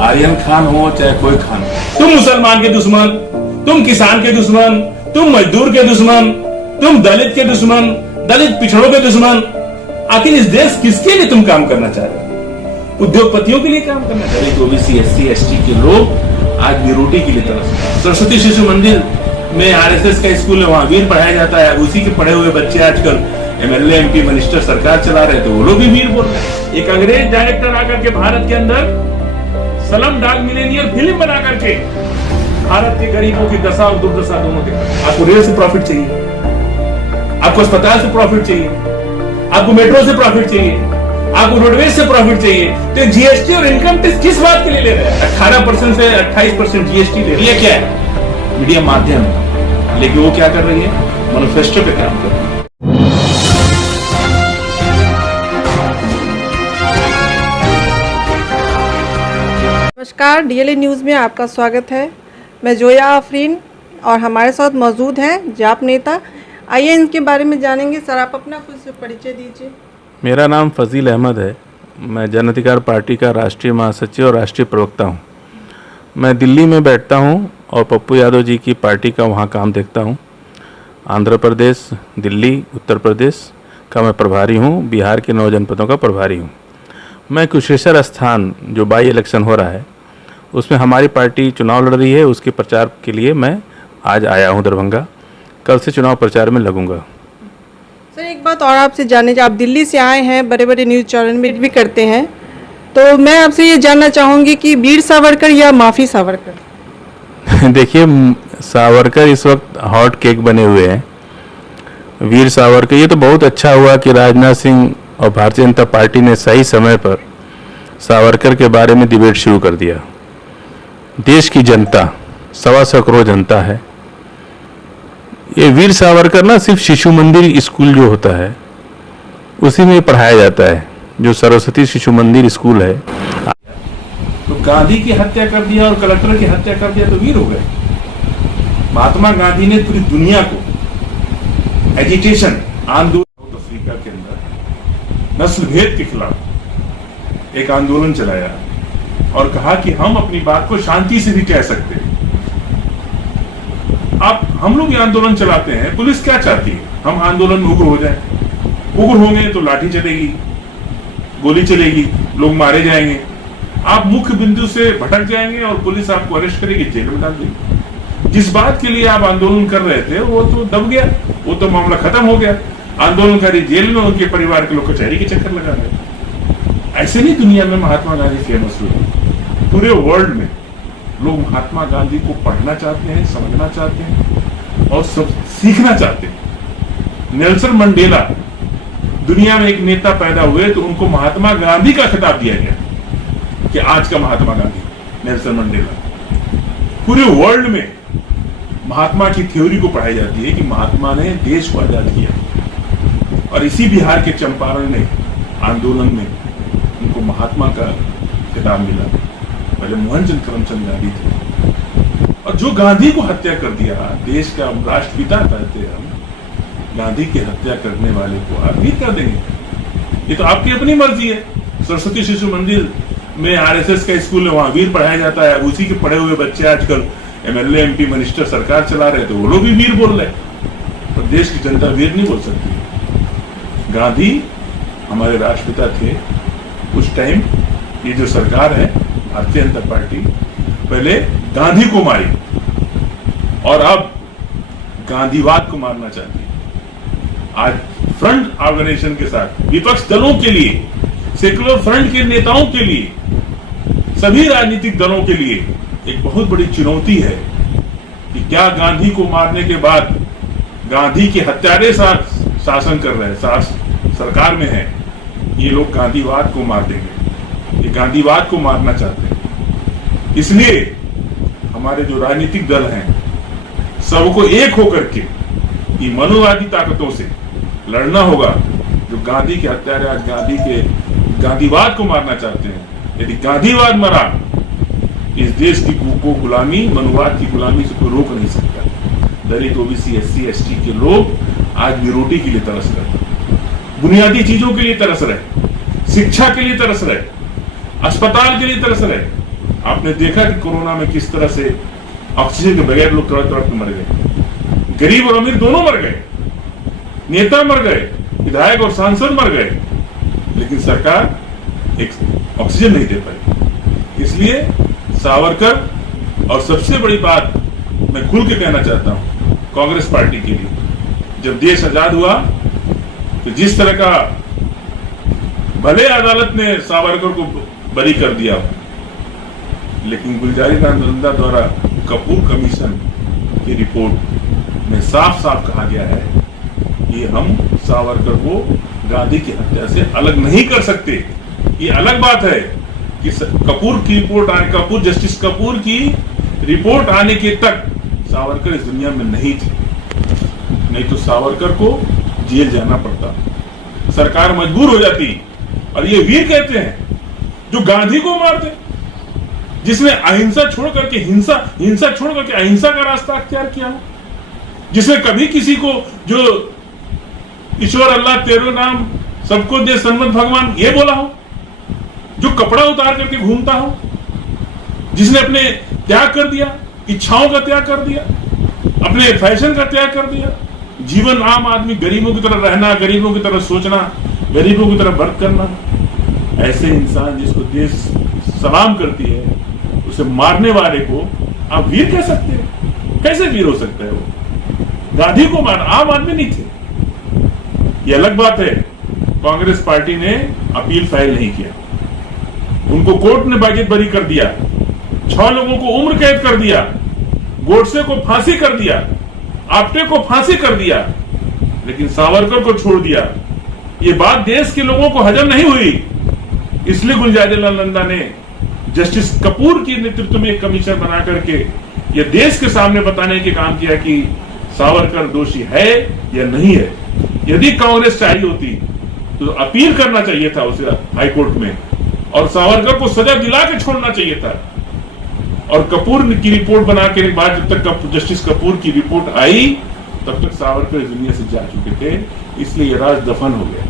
आर्यन खान हो चाहे कोई खान हो, तुम मुसलमान के दुश्मन, तुम किसान के दुश्मन, तुम मजदूर के दुश्मन, तुम दलित के दुश्मन, दलित पिछड़ों के दुश्मन। आखिर इस देश किसके लिए तुम काम करना चाह रहे हो? उद्योगपतियों के लिए काम करना चाह रहे हो? ओबीसी एससी एसटी के लोग आज निरोटी के लिए तरस। सरस्वती शिशु मंदिर में आरएसएस का स्कूल है, वहां वीर पढ़ाया जाता है। उसी के पढ़े हुए बच्चे आजकल एमएलए एमपी मिनिस्टर सरकार चला रहे थे, वो लोग भी वीर बोल रहे हैं। एक अंग्रेज डायरेक्टर आकर के भारत के अंदर सलम डाग मिलेनियर फिल्म बना करके भारत के गरीबों की दशा और दुर्दशा दोनों के। आपको रेल से प्रॉफिट चाहिए, आपको अस्पताल से प्रॉफिट चाहिए, आपको मेट्रो से प्रॉफिट चाहिए, आपको रोडवेज से प्रॉफिट चाहिए, तो जीएसटी और इनकम टैक्स किस बात के लिए ले रहे हैं? 18% से 28% जीएसटी ले रही है। क्या है? मीडिया माध्यम, लेकिन वो क्या कर रही है? मैनिफेस्टो पे काम कर रही है। नमस्कार, डीएलए न्यूज़ में आपका स्वागत है। मैं जोया आफरीन और हमारे साथ मौजूद हैं जाप नेता। आइए इनके बारे में जानेंगे। सर, आप अपना खुद से परिचय दीजिए। मेरा नाम फजील अहमद है। मैं जन अधिकार पार्टी का राष्ट्रीय महासचिव और राष्ट्रीय प्रवक्ता हूं। मैं दिल्ली में बैठता हूं और पप्पू यादव जी की पार्टी का वहां काम देखता हूं। आंध्र प्रदेश, दिल्ली, उत्तर प्रदेश का मैं प्रभारी हूं। बिहार के 9 जनपदों का प्रभारी हूं। मैं कुशेश्वर स्थान जो बाई इलेक्शन हो रहा है उसमें हमारी पार्टी चुनाव लड़ रही है, उसके प्रचार के लिए मैं आज आया हूं दरभंगा। कल से चुनाव प्रचार में लगूंगा। सर, एक बात और आपसे जानने, आप दिल्ली से आए हैं, बड़े बड़े न्यूज़ चैनल में भी करते हैं, तो मैं आपसे ये जानना चाहूँगी कि वीर सावरकर या माफ़ी सावरकर? देखिए, सावरकर इस वक्त हॉट केक बने हुए हैं। वीर सावरकर, ये तो बहुत अच्छा हुआ कि राजनाथ सिंह और भारतीय जनता पार्टी ने सही समय पर सावरकर के बारे में डिबेट शुरू कर दिया। देश की जनता 125 करोड़ जनता है। ये वीर सावरकर ना सिर्फ शिशु मंदिर स्कूल जो होता है उसी में पढ़ाया जाता है, जो सरस्वती शिशु मंदिर स्कूल है। तो गांधी की हत्या कर दिया और कलेक्टर की हत्या कर दिया तो वीर हो गए। महात्मा गांधी ने पूरी दुनिया को एजिटेशन आंदोलन, साउथ अफ्रीका के अंदर नस्ल भेद के खिलाफ एक आंदोलन चलाया और कहा कि हम अपनी बात को शांति से भी कह सकते हैं। अब हम लोग ये आंदोलन चलाते हैं, पुलिस क्या चाहती है? हम आंदोलन में उग्र हो जाए। उग्र होंगे तो लाठी चलेगी, गोली चलेगी, लोग मारे जाएंगे, आप मुख्य बिंदु से भटक जाएंगे और पुलिस आपको अरेस्ट करेगी, जेल में डाल देगी। जिस बात के लिए आप आंदोलन कर रहे थे वो तो दब गया, वो तो मामला खत्म हो गया। आंदोलनकारी जेल में, उनके परिवार के लोग कचहरी के चक्कर लगा रहे। ऐसे नहीं दुनिया में महात्मा गांधी फेमस हुए। पूरे वर्ल्ड में लोग महात्मा गांधी को पढ़ना चाहते हैं, समझना चाहते हैं और सब सीखना चाहते हैं। नेल्सन मंडेला दुनिया में एक नेता पैदा हुए तो उनको महात्मा गांधी का खिताब दिया गया कि आज का महात्मा गांधी नेल्सन मंडेला। पूरे वर्ल्ड में महात्मा की थ्योरी को पढ़ाई जाती है कि महात्मा ने देश को आजाद किया। और इसी बिहार के चंपारण में आंदोलन में उनको महात्मा का खिताब मिला। पहले मोहनचंद करमचंद गांधी थे। और जो गांधी को हत्या कर दिया, देश का राष्ट्रपिता कहते हैं हम, गांधी की हत्या करने वाले को आप भी कर देंगे? ये तो आपकी अपनी मर्जी है। सरस्वती शिशु मंदिर में आरएसएस का स्कूल है, वहां वीर पढ़ाया जाता है। उसी के पढ़े हुए बच्चे आजकल एमएलए एमपी मिनिस्टर सरकार चला रहे थे, वो लोग भी वीर बोल रहे। पर देश की जनता वीर नहीं बोल सकती। गांधी हमारे राष्ट्रपिता थे। उस टाइम ये जो सरकार है भारतीय जनता पार्टी, पहले गांधी को मारी और अब गांधीवाद को मारना चाहती है। आज फ्रंट ऑर्गेनाइजेशन के साथ विपक्ष दलों के लिए, सेकुलर फ्रंट के नेताओं के लिए, सभी राजनीतिक दलों के लिए एक बहुत बड़ी चुनौती है कि क्या गांधी को मारने के बाद गांधी के हत्यारे शासन कर रहे हैं, सरकार में है, ये लोग गांधीवाद को मार देंगे। ये गांधीवाद को मारना चाहते हैं। इसलिए हमारे जो राजनीतिक दल हैं सबको एक होकर के ये मनोवादी ताकतों से लड़ना होगा जो गांधी के हत्यारे आज गांधीवाद को मारना चाहते हैं। यदि गांधीवाद मरा, इस देश की को गुलामी, मनोवाद की गुलामी से कोई रोक नहीं सकता। दलित, ओबीसी, एससी, एसटी के लोग आज निरोटी के लिए तरस रहे, बुनियादी चीजों के लिए तरस रहे, शिक्षा के लिए तरस रहे, अस्पताल के लिए तरस रहे। आपने देखा कि कोरोना में किस तरह से ऑक्सीजन के बगैर लोग तड़प तड़प के मर गए, गरीब और अमीर दोनों मर गए, नेता मर गए, विधायक और सांसद मर गए, लेकिन सरकार एक ऑक्सीजन नहीं दे पाई। इसलिए सावरकर, और सबसे बड़ी बात मैं खुल के कहना चाहता हूं कांग्रेस पार्टी के लिए, जब देश आजाद हुआ तो जिस तरह का भले अदालत ने सावरकर को बरी कर दिया, लेकिन गुलजारीलाल नंदा द्वारा कपूर कमीशन की रिपोर्ट में साफ साफ कहा गया है कि हम सावरकर को गांधी की हत्या से अलग नहीं कर सकते। ये अलग बात है कि जस्टिस कपूर की रिपोर्ट आने के तक सावरकर इस दुनिया में नहीं थे, नहीं तो सावरकर को जेल जाना पड़ता, सरकार मजबूर हो जाती। और ये वीर कहते हैं जो गांधी को मारते, जिसने अहिंसा छोड़ करके हिंसा छोड़ करके अहिंसा का रास्ता अख्तियार किया, जिसने कभी किसी को, जो ईश्वर अल्लाह तेरो नाम सबको दे सन्मत भगवान ये बोला हो, जो कपड़ा उतार करके घूमता हो, जिसने अपने त्याग कर दिया, इच्छाओं का त्याग कर दिया, अपने फैशन का त्याग कर दिया, जीवन आम आदमी गरीबों की तरह रहना, गरीबों की तरह सोचना, गरीबों की तरह वर्क करना, ऐसे इंसान जिसको देश सलाम करती है, उसे मारने वाले को आप वीर कह सकते हैं? कैसे वीर हो सकता है वो? गांधी को मार आम आदमी नहीं थे। ये अलग बात है, कांग्रेस पार्टी ने अपील फाइल नहीं किया, उनको कोर्ट ने बागित बरी कर दिया, 6 लोगों को उम्र कैद कर दिया, गोडसे को फांसी कर दिया, आप्टे को फांसी कर दिया, लेकिन सावरकर को छोड़ दिया। ये बात देश के लोगों को हजम नहीं हुई, इसलिए गुलजारीलाल नंदा ने जस्टिस कपूर के नेतृत्व में एक कमीशन बना करके ये देश के सामने बताने के काम किया कि सावरकर दोषी है या नहीं है। यदि कांग्रेस चाहिए होती तो अपील करना चाहिए था उसे हाईकोर्ट में, और सावरकर को सजा दिला के छोड़ना चाहिए था। और कपूर की रिपोर्ट बना के बाद जब तक जस्टिस कपूर की रिपोर्ट आई तब तक सावरकर इस दुनिया से जा चुके थे, इसलिए ये राज दफन हो गया।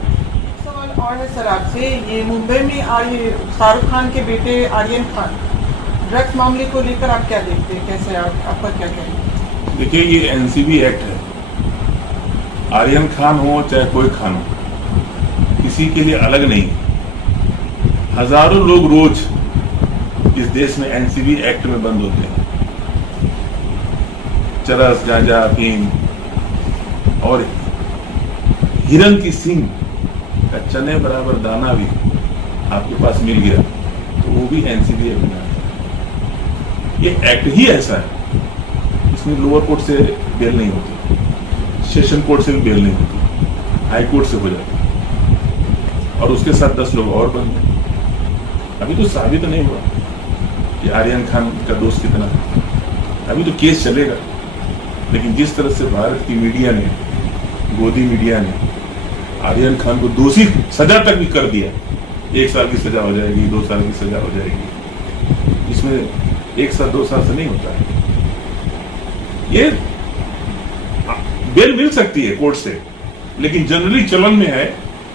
सवाल और है सर आपसे, ये मुंबई में ये शाहरुख खान के बेटे आर्यन खान ड्रग्स मामले को लेकर आप क्या देखते हैं, कैसे आपका क्या कहना है? देखिए, ये एनसीबी एक्ट है, आर्यन खान हो चाहे कोई खान हो, किसी के लिए अलग नहीं। हजारों लोग रोज इस देश में एनसीबी एक्ट में बंद होते हैं, चरस, गांजा, अफीम, और हिरन की सींग का चने बराबर दाना भी आपके पास मिल गया तो वो भी एनसीबी एक्ट में आता है। ये एक्ट ही ऐसा है, इसमें लोअर कोर्ट से बेल नहीं होती, सेशन कोर्ट से भी बेल नहीं होती, हाई कोर्ट से हो जाती है, और उसके साथ 10 लोग और बंद हैं। अभी तो साबित नहीं हुआ कि आर्यन खान का दोष कितना है, अभी तो केस चलेगा। लेकिन जिस तरह से भारत की मीडिया ने, गोदी मीडिया ने आर्यन खान को दोषी सजा तक भी कर दिया, 1 साल की सजा हो जाएगी, 2 साल की सजा हो जाएगी, इसमें 1 साल 2 साल से नहीं होता है। ये बेल मिल सकती है कोर्ट से, लेकिन जनरली चलन में है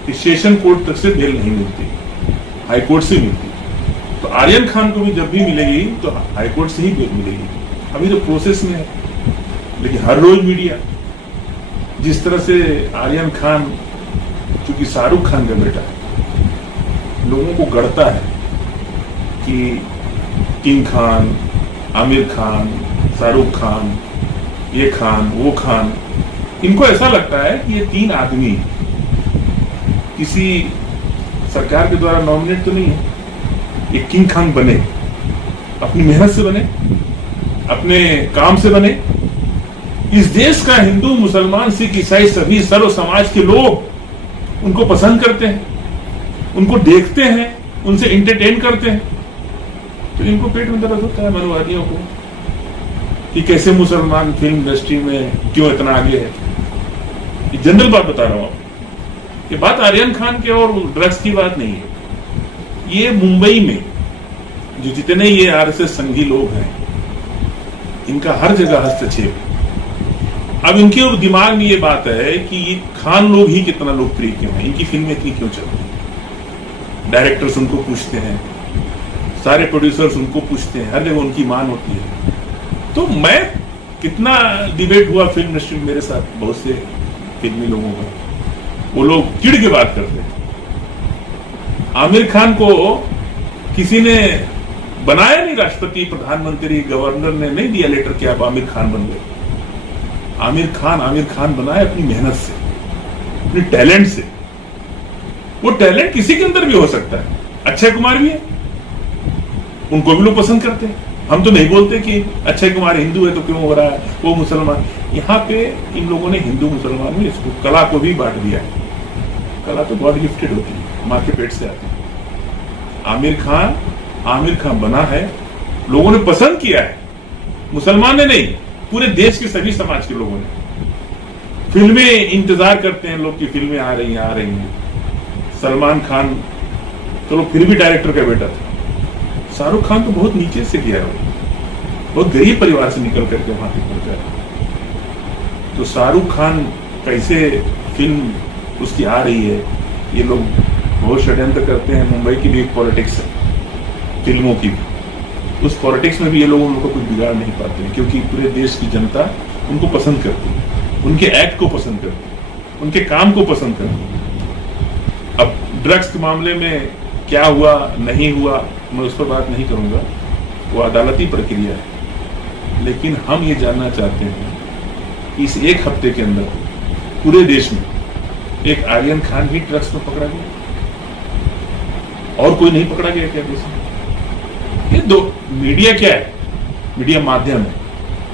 कि सेशन कोर्ट तक से बेल नहीं मिलती, हाई कोर्ट से मिलती। तो आर्यन खान को भी जब भी मिलेगी तो हाई कोर्ट से ही बेल मिलेगी, अभी तो प्रोसेस में है। लेकिन हर रोज मीडिया जिस तरह से आर्यन खान, क्योंकि शाहरुख खान का बेटा है, लोगों को गढ़ता है कि किंग खान, आमिर खान, शाहरुख खान, ये खान, वो खान, इनको ऐसा लगता है कि ये 3 आदमी किसी सरकार के द्वारा नॉमिनेट तो नहीं है, ये किंग खान बने, अपनी मेहनत से बने, अपने काम से बने। इस देश का हिंदू, मुसलमान, सिख, ईसाई सभी सर्व समाज के लोग उनको पसंद करते हैं, उनको देखते हैं, उनसे इंटरटेन करते हैं। तो इनको पेट में दर्द होता है मनवादियों को कि कैसे मुसलमान फिल्म इंडस्ट्री में क्यों इतना आगे है। ये जनरल बात बता रहा हूं आपको, ये बात आर्यन खान के और ड्रग्स की बात नहीं है। ये मुंबई में जो जितने ये आरएसएस संघी लोग हैं, इनका हर जगह हस्तक्षेप है। अब इनके दिमाग में ये बात है कि ये खान लोग ही कितना लोकप्रिय क्यों है, इनकी फिल्में इतनी क्यों चल रही है। डायरेक्टर्स उनको पूछते हैं, सारे प्रोड्यूसर्स उनको पूछते हैं, हर जगह उनकी मान होती है। तो मैं कितना डिबेट हुआ फिल्म इंडस्ट्री में मेरे साथ, बहुत से फिल्मी लोगों का, वो लोग चिढ़ के बात करते हैं। आमिर खान को किसी ने बनाया नहीं, राष्ट्रपति, प्रधानमंत्री, गवर्नर ने नहीं दिया लेटर कि आप आमिर खान बन गए। आमिर खान बनाया अपनी मेहनत से, अपने टैलेंट से। वो टैलेंट किसी के अंदर भी हो सकता है। अक्षय कुमार भी है, उनको भी लोग पसंद करते हैं। हम तो नहीं बोलते कि अक्षय कुमार हिंदू है तो क्यों हो रहा है, वो मुसलमान। यहाँ पे इन लोगों ने हिंदू मुसलमान में इसको कला को भी बांट दिया है। कला तो गॉड गिफ्टेड होती है, माँ के पेट से आती है। आमिर खान बना है, लोगों ने पसंद किया है, मुसलमान ने नहीं, पूरे देश के सभी समाज के लोगों ने। फिल्में इंतजार करते हैं लोग कि फिल्में आ रही हैं। सलमान खान चलो फिर भी डायरेक्टर का बेटा था। शाहरुख खान तो बहुत नीचे से गया है, बहुत गरीब परिवार से निकल करके वहां तक पहुंचा। तो शाहरुख खान कैसे फिल्म उसकी आ रही है, ये लोग बहुत षड्यंत्र करते हैं। मुंबई की भी एक पॉलिटिक्स है, फिल्मों की भी। उस पॉलिटिक्स में भी ये लोग उनको कुछ बिगाड़ नहीं पाते हैं, क्योंकि पूरे देश की जनता उनको पसंद करती है, उनके एक्ट को पसंद करती है, उनके काम को पसंद करती है। अब ड्रग्स के मामले में क्या हुआ नहीं हुआ, मैं उस पर बात नहीं करूंगा, वो अदालती प्रक्रिया है। लेकिन हम ये जानना चाहते हैं कि इस एक हफ्ते के अंदर पूरे देश में एक आर्यन खान ही ड्रग्स में पकड़ा गया, और कोई नहीं पकड़ा गया क्या देश में? ये दो मीडिया क्या है, मीडिया माध्यम है,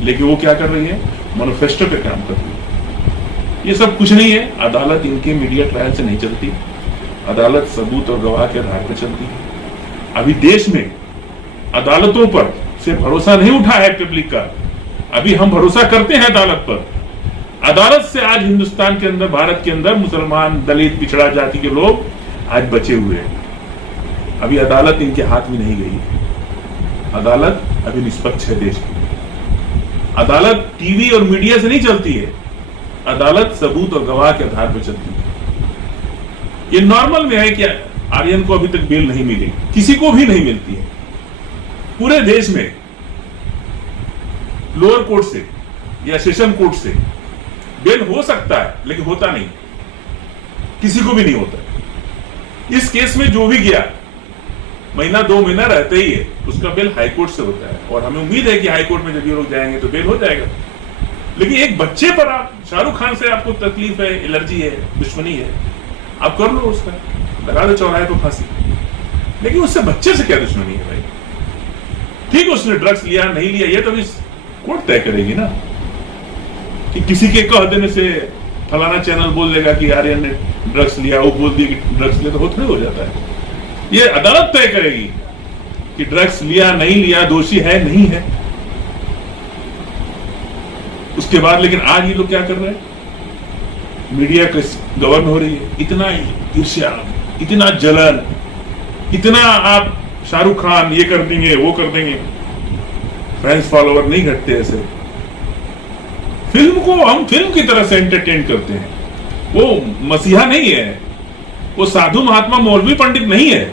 लेकिन वो क्या कर रही है, मैनिफेस्टो पे काम कर रही है। ये सब कुछ नहीं है। अदालत इनके मीडिया ट्रायल से नहीं चलती, अदालत सबूत और गवाह के आधार पर चलती है। अभी देश में अदालतों पर से भरोसा नहीं उठा है पब्लिक का। अभी हम भरोसा करते हैं अदालत पर। अदालत से आज हिंदुस्तान के अंदर, भारत के अंदर मुसलमान, दलित, पिछड़ा जाति के लोग आज बचे हुए हैं। अभी अदालत इनके हाथ में नहीं गई है। अदालत अभी निष्पक्ष है देश की। अदालत टीवी और मीडिया से नहीं चलती है, अदालत सबूत और गवाह के आधार पर चलती है। ये नॉर्मल में है कि आर्यन को अभी तक बेल नहीं मिली, किसी को भी नहीं मिलती है। पूरे देश में लोअर कोर्ट से या सेशन कोर्ट से बेल हो सकता है, लेकिन होता नहीं, किसी को भी नहीं होता। इस केस में जो भी गया, महीना 2 महीना रहते ही है, उसका बेल हाईकोर्ट से होता है। और हमें उम्मीद है कि हाईकोर्ट में जब ये लोग जाएंगे तो बेल हो जाएगा। लेकिन एक बच्चे पर आप, शाहरुख खान से आपको तकलीफ है, एलर्जी है, दुश्मनी है, आप कर लो, उसका लगा दो चौराहे पर फांसी। लेकिन उससे बच्चे से क्या दुश्मनी है भाई? ठीक, उसने ड्रग्स लिया नहीं लिया, ये तो कोर्ट तय करेगी ना। कि किसी के कह देने से फलाना चैनल बोल देगा कि आर्यन ने ड्रग्स लिया, वो बोल दिया कि ड्रग्स लिया, तो वो थोड़ी हो जाता है। ये अदालत तय करेगी कि ड्रग्स लिया नहीं लिया, दोषी है नहीं है। उसके बाद लेकिन आज ये लोग क्या कर रहे हैं, मीडिया के गवर्न हो रही है। इतना ईर्ष्या, इतना जलन, इतना आप शाहरुख खान ये कर देंगे, वो कर देंगे। फैंस फॉलोवर नहीं घटते ऐसे। फिल्म को हम फिल्म की तरह से एंटरटेन करते हैं। वो मसीहा नहीं है, वो साधु महात्मा मौलवी पंडित नहीं है,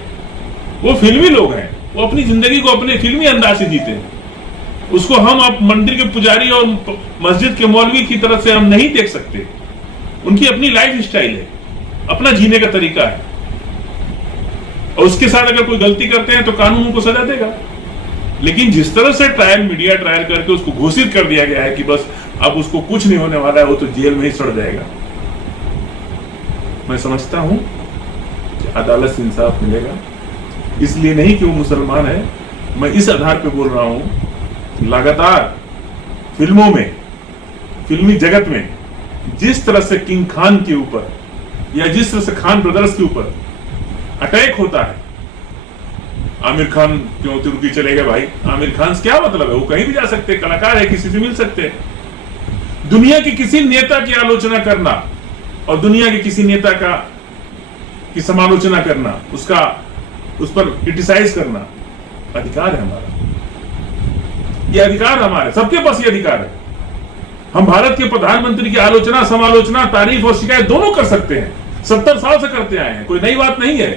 वो फिल्मी लोग हैं। वो अपनी जिंदगी को अपने फिल्मी अंदाज से जीते हैं। उसको हम अब मंदिर के पुजारी और मस्जिद के मौलवी की तरफ से हम नहीं देख सकते। उनकी अपनी लाइफ स्टाइल है, अपना जीने का तरीका है, और उसके साथ अगर कोई गलती करते हैं तो कानून उनको सजा देगा। लेकिन जिस तरह से ट्रायल, मीडिया ट्रायल करके उसको घोषित कर दिया गया है कि बस अब उसको कुछ नहीं होने वाला है, वो तो जेल में ही सड़ जाएगा। मैं समझता हूं कि अदालत से इंसाफ मिलेगा। इसलिए नहीं कि वो मुसलमान है, मैं इस आधार पे बोल रहा हूं। लगातार फिल्मों में, फिल्मी जगत में जिस तरह से किंग खान के ऊपर या जिस तरह से खान ब्रदर्स के ऊपर अटैक होता है, आमिर खान क्यों तुर्की चले गए भाई? आमिर खान से क्या मतलब है? वो कहीं भी जा सकते, कलाकार है, किसी से मिल सकते। दुनिया के किसी नेता की आलोचना करना और दुनिया के किसी नेता की समालोचना करना, उस पर क्रिटिसाइज करना अधिकार है हमारा। ये अधिकार हमारे सबके पास, ये अधिकार है। हम भारत के प्रधानमंत्री की आलोचना, समालोचना, तारीफ और शिकायत दोनों कर सकते हैं। 70 साल से करते आए हैं, कोई नई बात नहीं है।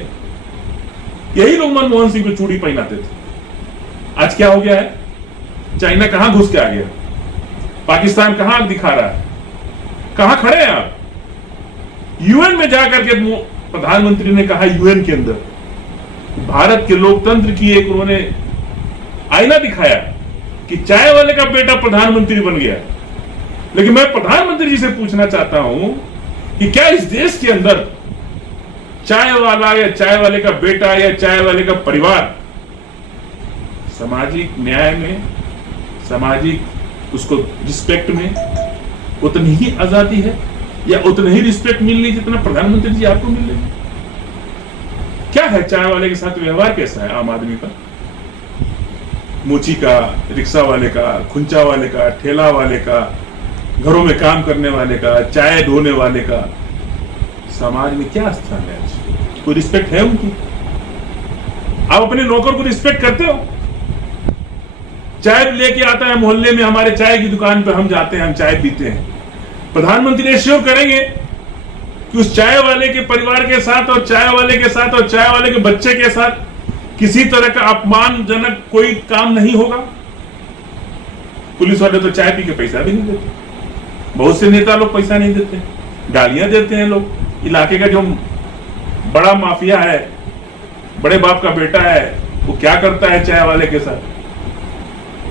यही लोग मनमोहन सिंह को चूड़ी पहनाते थे, आज क्या हो गया है? चाइना कहां घुस के आ गया? पाकिस्तान कहां आग दिखा रहा है? कहां खड़े हैं आप? यूएन में जाकर के प्रधानमंत्री ने कहा, यूएन के अंदर भारत के लोकतंत्र की एक उन्होंने आईना दिखाया कि चाय वाले का बेटा प्रधानमंत्री बन गया। लेकिन मैं प्रधानमंत्री जी से पूछना चाहता हूं कि क्या इस देश के अंदर चाय वाला या चाय वाले का बेटा या चाय वाले का परिवार सामाजिक न्याय में, सामाजिक उसको रिस्पेक्ट में उतनी ही आजादी है या उतना ही रिस्पेक्ट मिल रही जितना प्रधानमंत्री जी आपको मिल रही है? क्या है चाय वाले के साथ व्यवहार कैसा है आम आदमी का? मोची का, रिक्शा वाले का, खुंचा वाले का, ठेला वाले का, घरों में काम करने वाले का, चाय ढोने वाले का, समाज में क्या स्थान है? कोई रिस्पेक्ट है उनकी? आप अपने नौकर को रिस्पेक्ट करते हो? चाय लेके आता है मोहल्ले में, हमारे चाय की दुकान पे हम जाते हैं, हम चाय पीते हैं। प्रधानमंत्री एश्योर करेंगे कि उस चाय वाले के परिवार के साथ और चाय वाले के साथ और चाय वाले के बच्चे के साथ किसी तरह का अपमानजनक कोई काम नहीं होगा? पुलिस वाले तो चाय पी के पैसा भी नहीं देते। बहुत से नेता लोग पैसा नहीं देते, गालियां देते हैं लोग। इलाके का जो बड़ा माफिया है, बड़े बाप का बेटा है, वो क्या करता है चाय वाले के साथ?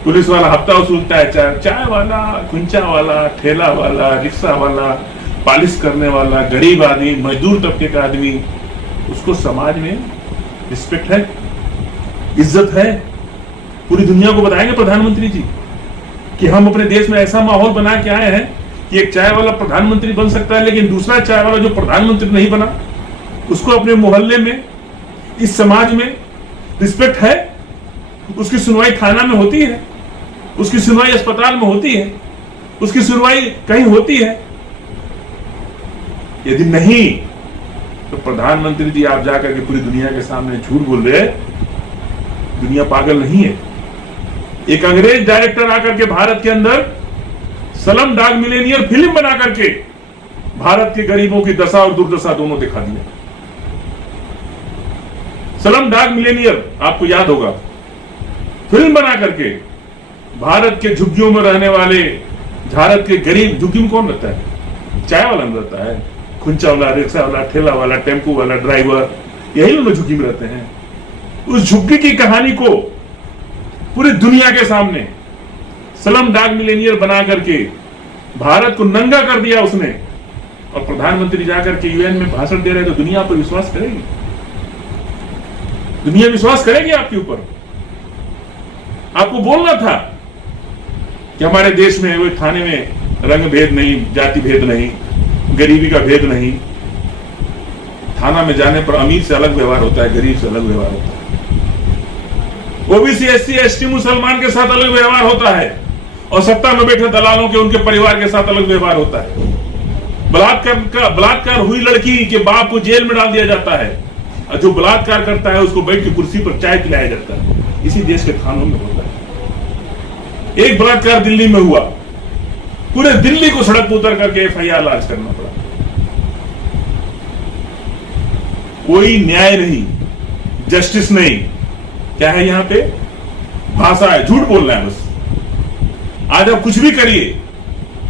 पुलिस वाला हफ्ता वसूलता है। चाय वाला, खुंचा वाला, ठेला वाला, रिक्शा वाला, पालिश करने वाला, गरीब आदमी, मजदूर तबके का आदमी, उसको समाज में रिस्पेक्ट है, इज्जत है? पूरी दुनिया को बताएंगे प्रधानमंत्री जी कि हम अपने देश में ऐसा माहौल बना के आए हैं कि एक चाय वाला प्रधानमंत्री बन सकता है, लेकिन दूसरा चाय वाला जो प्रधानमंत्री नहीं बना, उसको अपने मोहल्ले में, इस समाज में रिस्पेक्ट है? उसकी सुनवाई थाना में होती है, उसकी सुनवाई अस्पताल में होती है, उसकी सुनवाई कहीं होती है? यदि नहीं तो प्रधानमंत्री जी आप जाकर के पूरी दुनिया के सामने झूठ बोल रहे। दुनिया पागल नहीं है। एक अंग्रेज डायरेक्टर आकर के भारत के अंदर सलम डाग मिलेनियर फिल्म बना करके भारत के गरीबों की दशा और दुर्दशा दोनों दिखा दिया। सलम डाग मिलेनियर आपको याद होगा, फिल्म बना करके भारत के झुग्गियों में रहने वाले, भारत के गरीब, झुग्गी में कौन रहता है? चाय वाला में रहता है, खुंचा वाला, रिक्शा वाला, ठेला वाला, टेम्पो वाला, ड्राइवर, यही लोग झुग्गी में रहते हैं। उस झुग्गी की कहानी को पूरी दुनिया के सामने सलम डाग मिलेनियर बना करके भारत को नंगा कर दिया उसने। और प्रधानमंत्री जाकर के यूएन में भाषण दे रहे तो दुनिया पर विश्वास करेगी? दुनिया विश्वास करेगी आपके ऊपर? आपको बोलना था कि हमारे देश में वो थाने में रंग भेद नहीं, जाति भेद नहीं, गरीबी का भेद नहीं। थाना में जाने पर अमीर से अलग व्यवहार होता है, गरीब से अलग व्यवहार होता है। ओबीसी, एससी, एसटी, मुसलमान के साथ अलग व्यवहार होता है और सत्ता में बैठे दलालों के, उनके परिवार के साथ अलग व्यवहार होता है। बलात्कार हुई लड़की के बाप को जेल में डाल दिया जाता है और जो बलात्कार करता है उसको बैठ के कुर्सी पर चाय पिलाया जाता है। इसी देश के थानों में होता है। एक बलात्कार दिल्ली में हुआ, पूरे दिल्ली को सड़क पर उतर करके एफआईआर लॉन्च करना पड़ा। कोई न्याय नहीं, जस्टिस नहीं। क्या है यहां पे? भाषा है, झूठ बोलना है बस। आज आप कुछ भी करिए,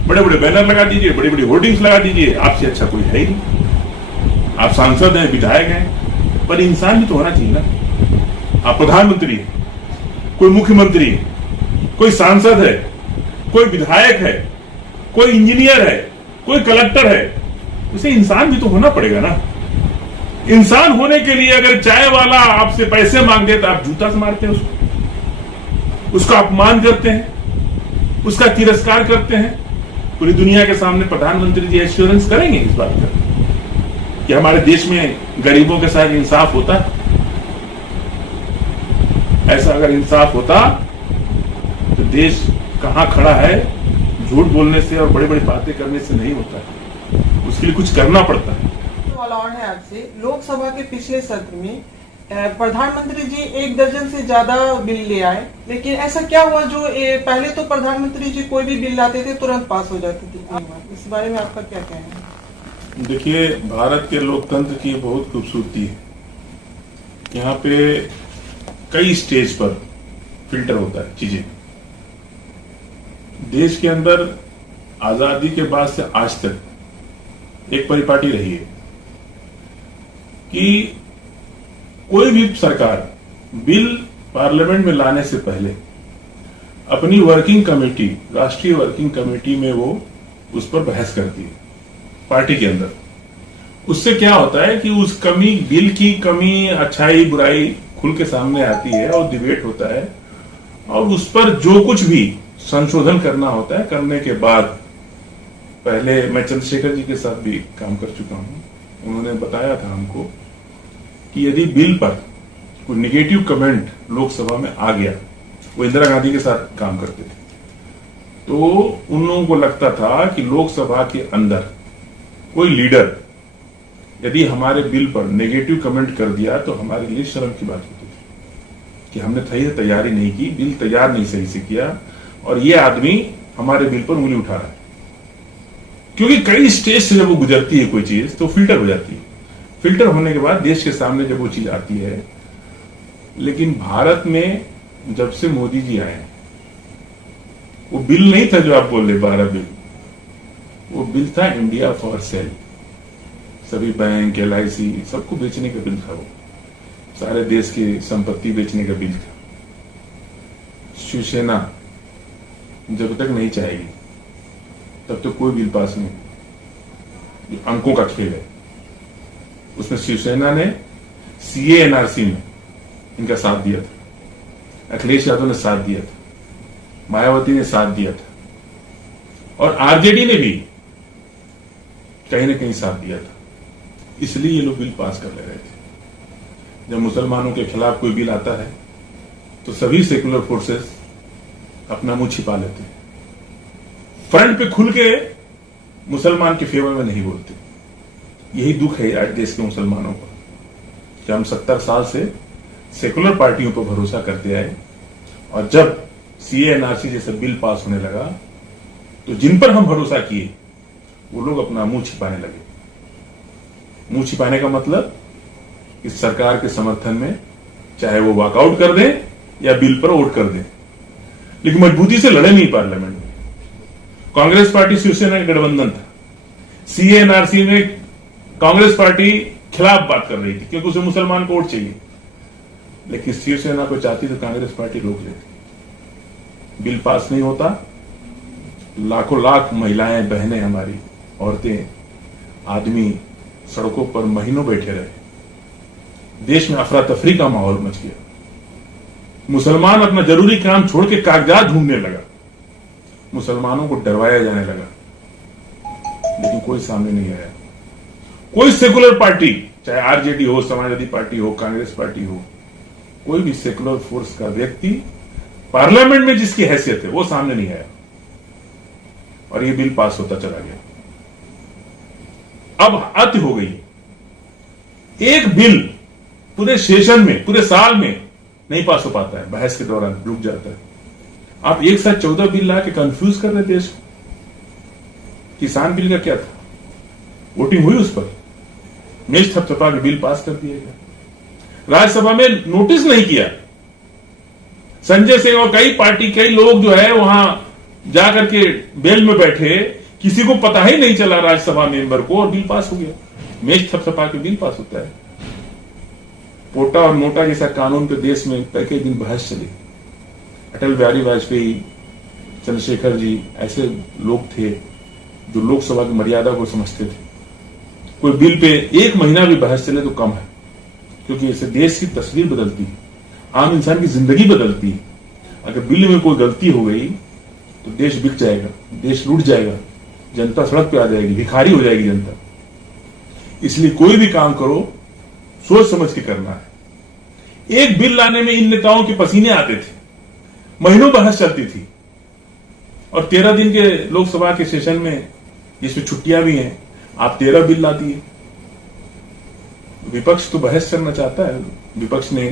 बड़े बड़े बैनर लगा दीजिए, बड़ी बड़ी होर्डिंग्स लगा दीजिए, आपसे अच्छा कोई है ही नहीं। आप सांसद हैं, विधायक हैं, पर इंसान भी तो होना चाहिए ना। आप प्रधानमंत्री हैं, कोई मुख्यमंत्री है, कोई सांसद है, कोई विधायक है, कोई इंजीनियर है, कोई कलेक्टर है, उसे इंसान भी तो होना पड़ेगा ना। इंसान होने के लिए अगर चाय वाला आपसे पैसे मांगते तो आप जूता से मारते हैं उसका अपमान करते हैं, उसका तिरस्कार करते हैं। पूरी दुनिया के सामने प्रधानमंत्री जी एश्योरेंस करेंगे इस बात का कि हमारे देश में गरीबों के साथ इंसाफ होता है। ऐसा अगर इंसाफ होता तो देश कहां खड़ा है? झूठ बोलने से और बड़ी बड़ी बातें करने से नहीं होता है, उसके लिए कुछ करना पड़ता है। सवाल और है आपसे, लोकसभा के पिछले सत्र में प्रधानमंत्री जी 1 दर्जन से ज्यादा बिल ले आए, लेकिन ऐसा क्या हुआ जो पहले तो प्रधानमंत्री जी कोई भी बिल लाते थे तुरंत पास हो जाती थी। इस बारे में आपका क्या कहना है? देखिए, भारत के लोकतंत्र की बहुत खूबसूरती है। यहाँ पे कई स्टेज पर फिल्टर होता है चीजें। देश के अंदर आजादी के बाद से आज तक एक परिपाटी रही है कि कोई भी सरकार बिल पार्लियामेंट में लाने से पहले अपनी वर्किंग कमेटी, राष्ट्रीय वर्किंग कमेटी में वो उस पर बहस करती है पार्टी के अंदर। उससे क्या होता है कि उस बिल की कमी, अच्छाई, बुराई खुल के सामने आती है और डिबेट होता है, और उस पर जो कुछ भी संशोधन करना होता है, करने के बाद, पहले मैं चंद्रशेखर जी के साथ भी काम कर चुका हूं, उन्होंने बताया था हमको कि यदि बिल पर कोई निगेटिव कमेंट लोकसभा में आ गया, वो इंदिरा गांधी के साथ काम करते थे, तो उन लोगों को लगता था कि लोकसभा के अंदर कोई लीडर यदि हमारे बिल पर नेगेटिव कमेंट कर दिया तो हमारे लिए शर्म की बात होती थी कि हमने सही तैयारी नहीं की, बिल तैयार नहीं सही से किया, और ये आदमी हमारे बिल पर उंगली उठा रहा है। क्योंकि कई स्टेज से जब वो गुजरती है कोई चीज तो फिल्टर हो जाती है। फिल्टर होने के बाद देश के सामने जब वो चीज आती है, लेकिन भारत में जब से मोदी जी आए, वो बिल नहीं था जो आप बोल रहे 12 बिल, वो बिल था इंडिया फॉर सेल। सभी बैंक, LIC सबको बेचने का बिल था, वो सारे देश की संपत्ति बेचने का बिल था। शिवसेना जब तक नहीं चाहेगी तब तक कोई बिल पास नहीं। अंकों का खेल है, उसमें शिवसेना ने CA NRC में इनका साथ दिया था, अखिलेश यादव ने साथ दिया था, मायावती ने साथ दिया था, और RJD ने भी कहीं ना कहीं साथ दिया था। इसलिए ये लोग बिल पास कर ले रहे थे। जब मुसलमानों के खिलाफ कोई बिल आता है तो सभी सेकुलर फोर्सेस अपना मुंह छिपा लेते हैं, फ्रंट पे खुल के मुसलमान के फेवर में नहीं बोलते। यही दुख है आज देश के मुसलमानों का कि हम 70 साल से सेकुलर पार्टियों पर भरोसा करते आए, और जब CA NRC जैसा बिल पास होने लगा तो जिन पर हम भरोसा किए वो लोग अपना मुंह छिपाने लगे। मुंह छिपाने का मतलब इस सरकार के समर्थन में चाहे वो वॉकआउट कर दें या बिल पर वोट कर दें, लेकिन मजबूती से लड़े नहीं पार्लियामेंट में। कांग्रेस पार्टी शिवसेना का गठबंधन था, CA NRC में कांग्रेस पार्टी खिलाफ बात कर रही थी क्योंकि उसे मुसलमान को वोट चाहिए, लेकिन शिवसेना को चाहती तो कांग्रेस पार्टी रोक लेती। बिल पास नहीं होता, लाखों लाख महिलाएं, बहनें, हमारी औरतें, आदमी सड़कों पर महीनों बैठे रहे। देश में अफरा तफरी का माहौल मच गया। मुसलमान अपना जरूरी काम छोड़ के कागजात ढूंढने लगा, मुसलमानों को डरवाया जाने लगा, लेकिन कोई सामने नहीं आया। कोई सेकुलर पार्टी, चाहे RJD हो, समाजवादी पार्टी हो, कांग्रेस पार्टी हो, कोई भी सेकुलर फोर्स का व्यक्ति पार्लियामेंट में जिसकी हैसियत है वो सामने नहीं आया, और ये बिल पास होता चला गया। अब अति हो गई। एक बिल पूरे सेशन में, पूरे साल में नहीं पास हो पाता है, बहस के दौरान रुक जाता है। आप एक साथ 14 बिल ला के कंफ्यूज कर रहे देश को। किसान बिल का क्या था, वोटिंग हुई उस पर, मेज थपथपा के बिल पास कर दिया गया। राज्यसभा में नोटिस नहीं किया। संजय सिंह और कई लोग जो है वहां जाकर के बेल में बैठे, किसी को पता ही नहीं चला राज्यसभा मेंबर को, और बिल पास हो गया। मेज थपथपा के बिल पास होता है। पोटा और मोटा जैसा कानून पे देश में कई दिन बहस चली। अटल बिहारी वाजपेयी, चंद्रशेखर जी ऐसे लोग थे जो लोकसभा की मर्यादा को समझते थे। कोई बिल पे 1 महीना भी बहस चले तो कम है, क्योंकि इससे देश की तस्वीर बदलती है, आम इंसान की जिंदगी बदलती है। अगर बिल में कोई गलती हो गई तो देश बिक जाएगा, देश लूट जाएगा, जनता सड़क पे आ जाएगी, भिखारी हो जाएगी जनता। इसलिए कोई भी काम करो सोच समझ के करना है। एक बिल लाने में इन नेताओं के पसीने आते थे, महीनों बहस चलती थी, और 13 दिन के लोकसभा के सेशन में, जिसमें छुट्टियां भी हैं, आप 13 बिल ला दिए। विपक्ष तो बहस करना चाहता है। विपक्ष ने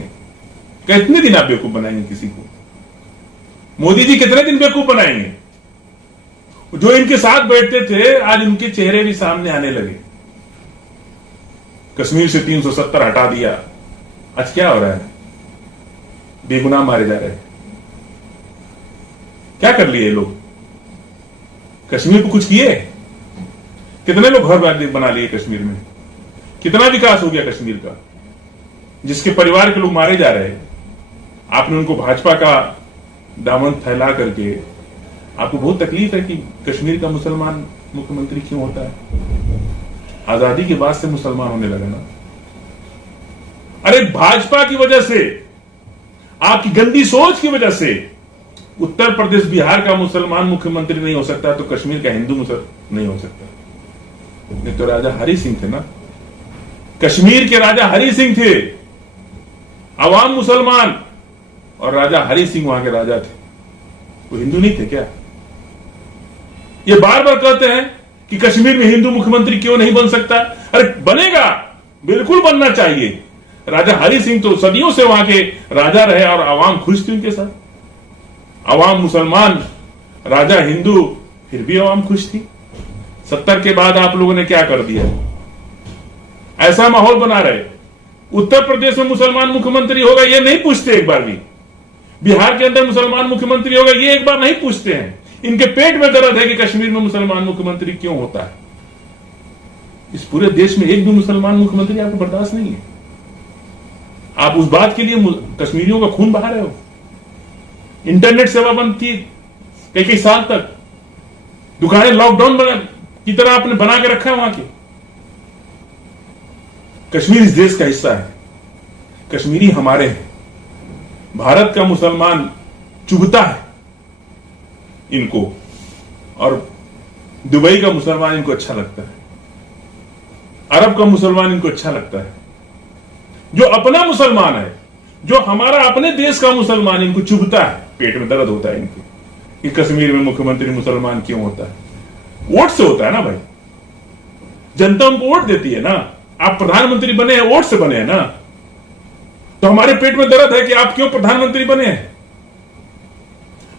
कितने दिन आप बेवकूफ बनाएंगे किसी को? मोदी जी कितने दिन बेवकूफ बनाएंगे? जो इनके साथ बैठते थे आज उनके चेहरे भी सामने आने लगे। कश्मीर से 370 हटा दिया, आज क्या हो रहा है? बेगुनाह मारे जा रहे हैं। क्या कर लिए ये लोग? कश्मीर को कुछ किए? कितने लोग घर बना लिए कश्मीर में? कितना विकास हो गया कश्मीर का? जिसके परिवार के लोग मारे जा रहे हैं, आपने उनको भाजपा का दामन फैला करके, आपको बहुत तकलीफ है कि कश्मीर का मुसलमान मुख्यमंत्री क्यों होता है? आजादी के बाद से मुसलमान होने लगा ना। अरे भाजपा की वजह से, आपकी गंदी सोच की वजह से उत्तर प्रदेश बिहार का मुसलमान मुख्यमंत्री नहीं हो सकता, तो कश्मीर का हिंदू नहीं हो सकता। ये तो राजा हरि सिंह थे ना, कश्मीर के राजा हरि सिंह थे, अवाम मुसलमान, और राजा हरि सिंह वहां के राजा थे। वो हिंदू नहीं थे क्या? ये बार बार कहते हैं कि कश्मीर में हिंदू मुख्यमंत्री क्यों नहीं बन सकता। अरे बनेगा, बिल्कुल बनना चाहिए। राजा हरि सिंह तो सदियों से वहां के राजा रहे और आवाम खुश थी उनके साथ। आवाम मुसलमान, राजा हिंदू, फिर भी आवाम खुश थी। 70 के बाद आप लोगों ने क्या कर दिया? ऐसा माहौल बना रहे। उत्तर प्रदेश में मुसलमान मुख्यमंत्री होगा ये नहीं पूछते एक बार भी। बिहार के अंदर मुसलमान मुख्यमंत्री होगा ये एक बार नहीं पूछते हैं। इनके पेट में दर्द है कि कश्मीर में मुसलमान मुख्यमंत्री क्यों होता है। इस पूरे देश में एक भी मुसलमान मुख्यमंत्री आपको बर्दाश्त नहीं है। आप उस बात के लिए कश्मीरियों का खून बहा रहे हो। इंटरनेट सेवा बंद थी कई साल तक, दुकानें लॉकडाउन की तरह आपने बना के रखा है वहां के। कश्मीर इस देश का हिस्सा है, कश्मीरी हमारे हैं। भारत का मुसलमान चुभता है इनको, और दुबई का मुसलमान इनको अच्छा लगता है, अरब का मुसलमान इनको अच्छा लगता है। जो अपना मुसलमान है, जो हमारा अपने देश का मुसलमान, इनको चुभता है, पेट में दर्द होता है इनको कि कश्मीर में मुख्यमंत्री मुसलमान क्यों होता है। वोट से होता है ना भाई, जनता उनको वोट देती है ना। आप प्रधानमंत्री बने हैं, वोट से बने हैं ना। तो हमारे पेट में दर्द है कि आप क्यों प्रधानमंत्री बने हैं।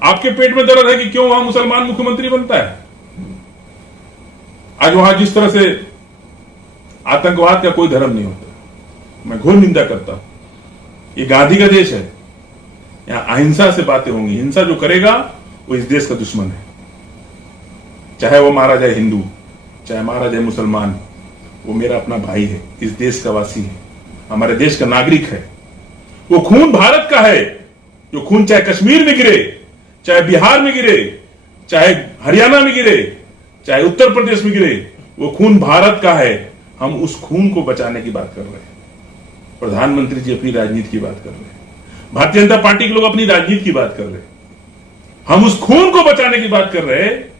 आपके पेट में दर्द है कि क्यों वहां मुसलमान मुख्यमंत्री बनता है। आज वहां जिस तरह से आतंकवाद का कोई धर्म नहीं होता, मैं घोर निंदा करता हूं। ये गांधी का देश है, यहां अहिंसा से बातें होंगी। हिंसा जो करेगा वो इस देश का दुश्मन है। चाहे वो मारा जाए हिंदू, चाहे मारा जाए मुसलमान, वो मेरा अपना भाई है, इस देश का वासी है, हमारे देश का नागरिक है। वो खून भारत का है। जो खून चाहे कश्मीर में गिरे, चाहे बिहार में गिरे, चाहे हरियाणा में गिरे, चाहे उत्तर प्रदेश में गिरे, वो खून भारत का है। हम उस खून को बचाने की बात कर रहे हैं। प्रधानमंत्री जी अपनी राजनीति की बात कर रहे हैं, भारतीय जनता पार्टी के लोग अपनी राजनीति की बात कर रहे हैं। हम उस खून को बचाने की बात कर रहे हैं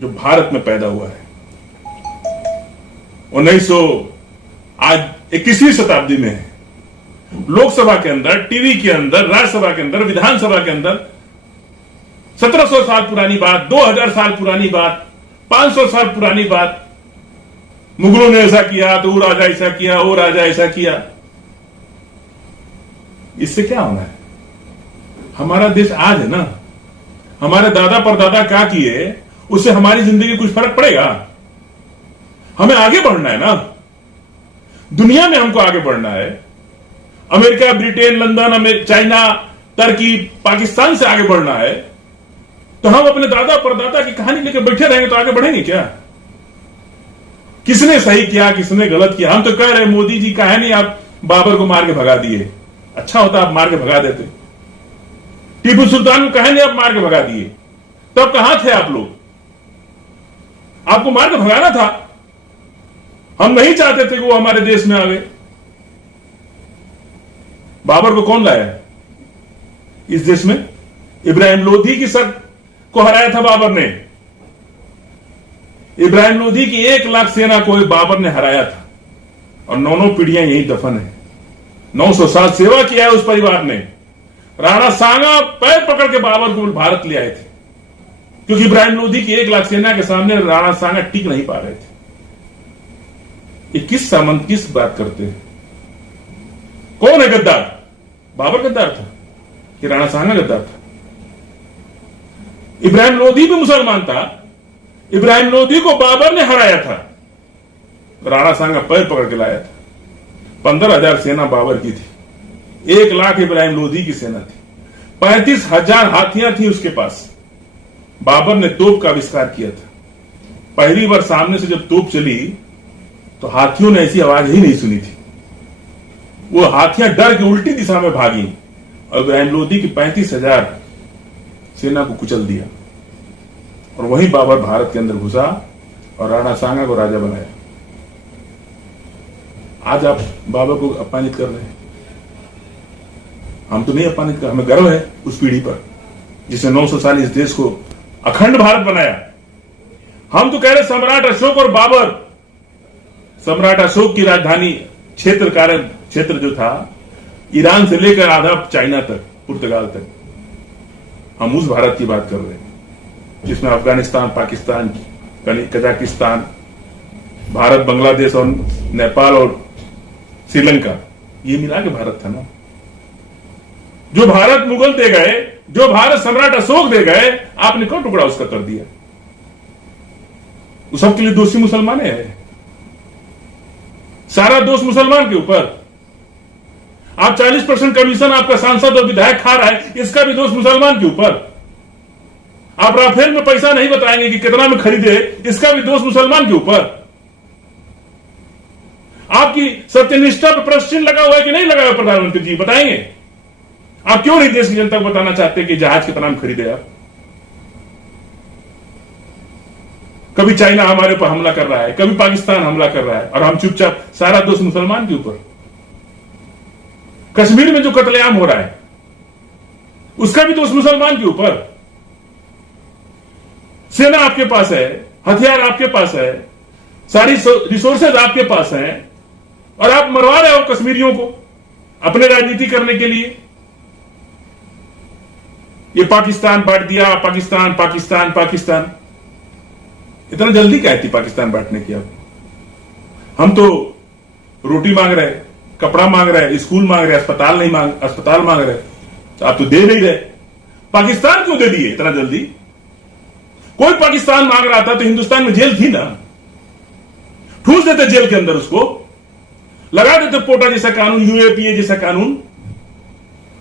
जो भारत में पैदा हुआ है। 21वीं शताब्दी में है। लोकसभा के अंदर, टीवी के अंदर, राज्यसभा के अंदर, विधानसभा के अंदर 1700 साल पुरानी बात, 2000 साल पुरानी बात, 500 साल पुरानी बात, मुगलों ने ऐसा किया तो वो राजा ऐसा किया, वो राजा ऐसा किया। इससे क्या होना है? हमारा देश आज है ना, हमारे दादा परदादा क्या किए, उससे हमारी जिंदगी कुछ फर्क पड़ेगा? हमें आगे बढ़ना है ना, दुनिया में हमको आगे बढ़ना है। अमेरिका, ब्रिटेन, लंदन, चाइना, तुर्की, पाकिस्तान से आगे बढ़ना है। तो हम अपने दादा परदादा की कहानी लेकर बैठे रहेंगे तो आगे बढ़ेंगे क्या? किसने सही किया, किसने गलत किया? हम तो कह रहे मोदी जी कहा नहीं आप बाबर को मार के भगा दिए, अच्छा होता आप मार के भगा देते। टीपू सुल्तान को कहा नहीं आप मार के भगा दिए, तब कहां थे आप लोग? आपको मार के भगाना था। हम नहीं चाहते थे कि वो हमारे देश में आवे। बाबर को कौन लाया इस देश में? इब्राहिम लोधी की सर को हराया था बाबर ने। इब्राहिम लोधी की 1 लाख सेना को बाबर ने हराया था, और 9 पीढ़ियां यही दफन है। 900 साल सेवा किया है उस परिवार ने। राणा सांगा पैर पकड़ के बाबर को भारत ले आए थे, क्योंकि इब्राहिम लोधी की 1 लाख सेना के सामने राणा सांगा टिक नहीं पा रहे थे। ये किस बात करते हैं? कौन है गद्दार? बाबर गद्दार था कि राणा सांगा गद्दार था? इब्राहिम लोधी भी मुसलमान था। इब्राहिम लोधी को बाबर ने हराया था, राणा सांगा पैर पकड़ के लाया था। 15,000 सेना बाबर की थी, 1 लाख इब्राहिम लोधी की सेना थी, 35,000 हाथियां थी उसके पास। बाबर ने तोप का आविष्कार किया था। पहली बार सामने से जब तोप चली तो हाथियों ने ऐसी आवाज ही नहीं सुनी थी। वो हाथियां डर के उल्टी दिशा में भागी और इब्राहिम लोदी की 35,000 सेना को कुचल दिया। और वहीं बाबर भारत के अंदर घुसा और राणा सांगा को राजा बनाया। आज आप बाबर को अपमानित कर रहे हैं। हम तो नहीं अपमानित कर, हमें गर्व है उस पीढ़ी पर जिसने 900 साल इस देश को अखंड भारत बनाया। हम तो कह रहे सम्राट अशोक और बाबर, सम्राट अशोक की राजधानी क्षेत्र जो था ईरान से लेकर आधा चाइना तक, पुर्तगाल तक, हम उस भारत की बात कर रहे हैं जिसमें अफगानिस्तान, पाकिस्तान, कजाकिस्तान, भारत, बांग्लादेश और नेपाल और श्रीलंका, ये मिला के भारत था ना। जो भारत मुगल दे गए, जो भारत सम्राट अशोक दे गए, आपने क्यों टुकड़ा उसका कर दिया? उस सबके लिए दोषी मुसलमान है। सारा दोष मुसलमान के ऊपर। आप 40% कमीशन आपका सांसद और विधायक खा रहा है, इसका भी दोष मुसलमान के ऊपर। आप राफेल में पैसा नहीं बताएंगे कि कितना में खरीदे, इसका भी दोष मुसलमान के ऊपर। आपकी सत्यनिष्ठा पर प्रश्न चिन्ह लगा हुआ है कि नहीं लगा हुआ? प्रधानमंत्री जी बताएंगे। आप क्यों नहीं देश की जनता को बताना चाहते कि जहाज कितना में खरीदे आप? कभी चाइना हमारे ऊपर हमला कर रहा है, कभी पाकिस्तान हमला कर रहा है और हम चुपचाप। सारा दोष मुसलमान के ऊपर। कश्मीर में जो कत्लेआम हो रहा है उसका भी दोष मुसलमान के ऊपर। सेना आपके पास है, हथियार आपके पास है, सारी रिसोर्सेज आपके पास हैं और आप मरवा रहे हो कश्मीरियों को अपने राजनीति करने के लिए। ये पाकिस्तान बांट दिया, पाकिस्तान पाकिस्तान पाकिस्तान। इतना जल्दी क्या थी पाकिस्तान बांटने की? अब हम तो रोटी मांग रहे, कपड़ा मांग रहे, स्कूल मांग रहे, अस्पताल मांग रहे, तो आप तो दे नहीं रहे। पाकिस्तान क्यों दे दिए इतना जल्दी? कोई पाकिस्तान मांग रहा था तो हिंदुस्तान में जेल थी ना, ठूस देते जेल के अंदर, उसको लगा देते पोटा जैसा कानून, यूएपीए जैसा कानून,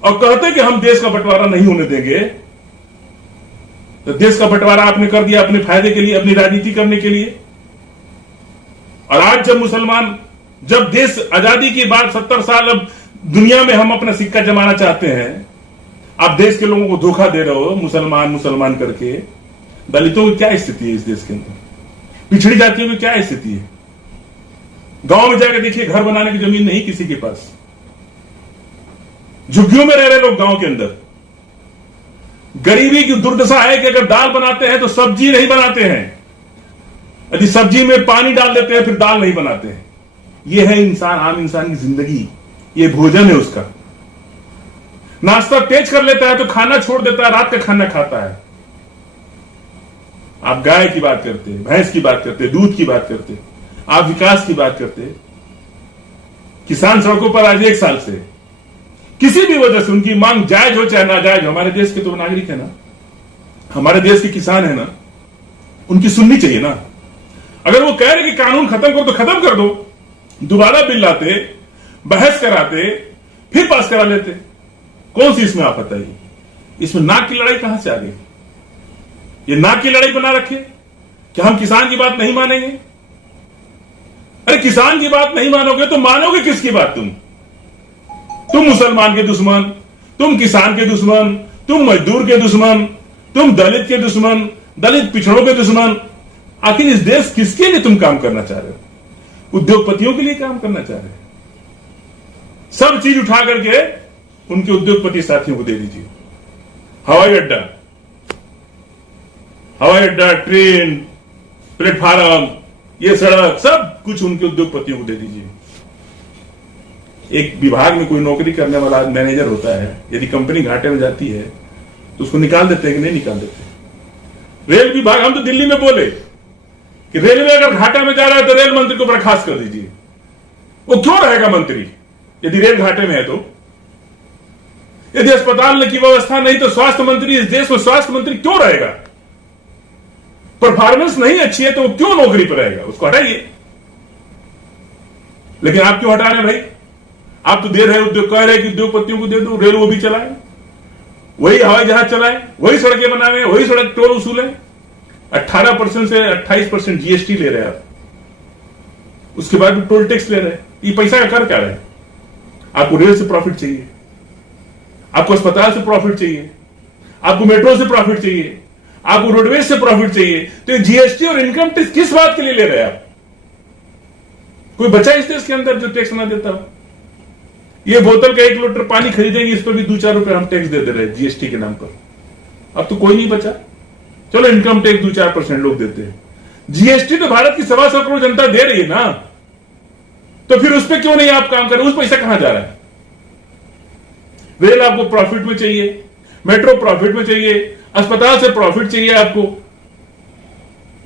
और कहते कि हम देश का बंटवारा नहीं होने देंगे। तो देश का बंटवारा आपने कर दिया अपने फायदे के लिए, अपनी राजनीति करने के लिए। और आज जब देश आजादी की बात 70 साल, अब दुनिया में हम अपना सिक्का जमाना चाहते हैं, आप देश के लोगों को धोखा दे रहे हो मुसलमान करके। दलितों की क्या स्थिति है इस देश के अंदर? पिछड़ी जातियों की क्या स्थिति है? गांव में जाकर देखिए, घर बनाने की जमीन नहीं किसी के पास, झुग्गियों में रह रहे लोग गांव के अंदर। गरीबी की दुर्दशा है कि अगर दाल बनाते हैं तो सब्जी नहीं बनाते हैं, यदि सब्जी में पानी डाल देते हैं फिर दाल नहीं बनाते हैं। यह है इंसान, आम इंसान की जिंदगी, ये भोजन है उसका। नाश्ता तेज कर लेता है तो खाना छोड़ देता है, रात का खाना खाता है। आप गाय की बात करते हैं, भैंस की बात करते हैं, दूध की बात करते हैं, आप विकास की बात करते हैं। किसान सड़कों पर आज 1 साल से किसी भी वजह से उनकी मांग जायज हो चाहे नाजायज हो, हमारे देश के तो नागरिक है ना, हमारे देश के किसान है ना, उनकी सुननी चाहिए ना। अगर वो कह रहे कि कानून खत्म करो तो खत्म कर दो, दोबारा बिल लाते, बहस कराते, फिर पास करा लेते। कौन सी इसमें आफत है? इसमें नाक की लड़ाई कहां से आ गई? ये नाक की लड़ाई बना रखे कि हम किसान की बात नहीं मानेंगे। अरे किसान की बात नहीं मानोगे तो मानोगे किसकी बात? तुम मुसलमान के दुश्मन, तुम किसान के दुश्मन, तुम मजदूर के दुश्मन, तुम दलित के दुश्मन, दलित पिछड़ों के दुश्मन। आखिर इस देश किसके लिए तुम काम करना चाह रहे हो? उद्योगपतियों के लिए काम करना चाह रहे हो। सब चीज उठा करके उनके उद्योगपति साथियों को दे दीजिए। हवाई अड्डा, ट्रेन, प्लेटफार्म, ये सड़क, सब कुछ उनके उद्योगपतियों को दे दीजिए। एक विभाग में कोई नौकरी करने वाला मैनेजर होता है, यदि कंपनी घाटे में जाती है तो उसको निकाल देते हैं कि नहीं निकाल देते? रेल विभाग, हम तो दिल्ली में बोले कि रेलवे अगर घाटा में जा रहा है तो रेल मंत्री को बर्खास्त कर दीजिए। वो क्यों रहेगा मंत्री यदि रेल घाटे में है? तो यदि अस्पताल की व्यवस्था नहीं तो स्वास्थ्य मंत्री, इस देश में स्वास्थ्य मंत्री क्यों रहेगा? परफॉर्मेंस नहीं अच्छी है तो वो क्यों नौकरी पर रहेगा? उसको हटाइए। लेकिन आप क्यों हटा रहे हैं भाई? आप तो दे रहे उद्योग, कह रहे कि उद्योगपतियों को दे दो, रेल वो भी चलाए। वही हवाई जहाज चलाएं, वही सड़कें बनावे, वही सड़क टोल वसूलें। 18% से 28% जीएसटी ले रहे हैं आप, उसके बाद भी टोल टैक्स ले रहे हैं। ये पैसा का कर क्या रहे हैं? आपको रेल से प्रॉफिट चाहिए, आपको अस्पताल से प्रॉफिट चाहिए, आपको मेट्रो से प्रॉफिट चाहिए, आपको रोडवेज से प्रॉफिट चाहिए, तो ये जीएसटी और इनकम टैक्स किस बात के लिए ले रहे हैं आप? कोई बचा इस देश के अंदर जो टैक्स ना देता हो? ये बोतल का 1 लीटर पानी खरीदेंगे, इस पर भी 2-4 रुपए हम टैक्स दे रहे हैं जीएसटी के नाम पर। अब तो कोई नहीं बचा। चलो इनकम टैक्स 2-4% लोग देते हैं, जीएसटी तो भारत की 125 करोड़ जनता दे रही है ना, तो फिर उस पर क्यों नहीं आप काम कर रहे? उस पैसा कहां जा रहा है? रेल आपको प्रॉफिट में चाहिए, मेट्रो प्रॉफिट में चाहिए, अस्पताल से प्रॉफिट चाहिए आपको,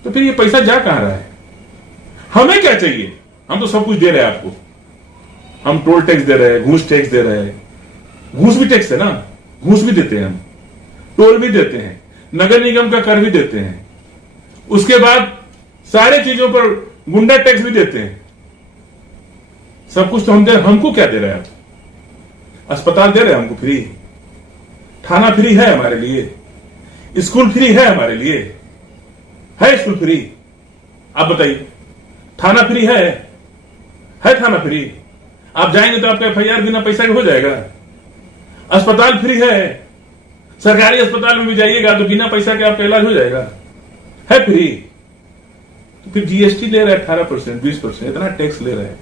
तो फिर ये पैसा जा कहां रहा है? हमें क्या चाहिए? हम तो सब कुछ दे रहे हैं आपको। हम टोल टैक्स दे रहे हैं, घूस टैक्स दे रहे हैं। घूस भी टैक्स है ना, घूस भी देते हैं हम, टोल भी देते हैं, नगर निगम का कर भी देते हैं, उसके बाद सारे चीजों पर गुंडा टैक्स भी देते हैं। सब कुछ तो हम दे रहे हैं। हमको क्या दे रहे हैं आप? अस्पताल दे रहे हैं हमको फ्री, थाना फ्री है हमारे लिए, स्कूल फ्री है हमारे लिए, है स्कूल फ्री? आप बताइए, थाना फ्री है थाना फ्री? आप जाएंगे तो आपका एफआईआर बिना पैसा के हो जाएगा। अस्पताल फ्री है, सरकारी अस्पताल में भी जाइएगा तो बिना पैसा के आपका इलाज हो जाएगा, है फ्री। तो फिर जीएसटी ले रहा है 18%, 20%, इतना टैक्स ले रहा है,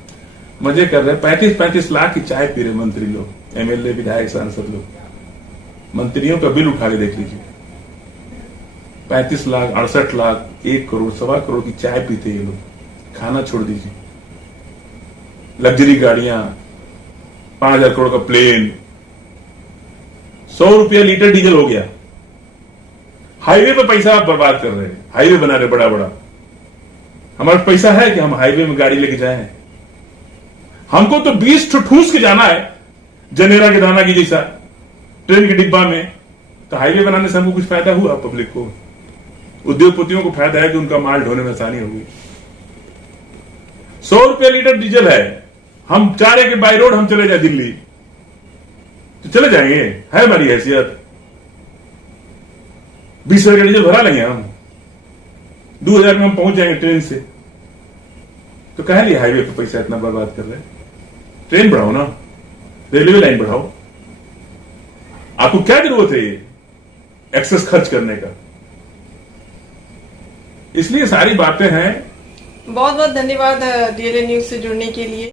मजे कर रहे हैं। 35-35 लाख की चाय पी रहे मंत्री लोग, एमएलए, विधायक, सांसद लोग। मंत्रियों का बिल उठा के देख लीजिए, 35 लाख, 68 लाख, 1 करोड़, 1.25 करोड़ की चाय पीते ये लोग। खाना छोड़ दीजिए, लग्जरी गाड़ियां, 5,000 करोड़ का प्लेन, 100 रुपया लीटर डीजल हो गया। हाईवे पे पैसा आप बर्बाद कर रहे हैं, हाईवे बना रहे बड़ा बड़ा। हमारे पैसा है कि हम हाईवे में गाड़ी लेके जाएं? हमको तो 20 ठूस के जाना है, जनेरा के दाना की जैसा ट्रेन के डिब्बा में। तो हाईवे बनाने से हमको कुछ फायदा हुआ? पब्लिक को, उद्योगपतियों को फायदा है कि उनका माल ढोने में आसानी होगी। 100 रुपया लीटर डीजल है, हम चाह रहे कि बाई रोड हम चले जाए दिल्ली, तो चले जाएंगे, है हमारी हैसियत। 20 रुपये का डीजल भरा लेंगे हम, 2000 में हम पहुंच जाएंगे ट्रेन से। तो कह लिए हाईवे पे पैसा इतना बर्बाद कर रहे हैं? ट्रेन बढ़ाओ ना, रेलवे लाइन बढ़ाओ। आपको क्या जरूरत है ये एक्सेस खर्च करने का? इसलिए सारी बातें हैं। बहुत बहुत धन्यवाद डीएलए न्यूज से जुड़ने के लिए।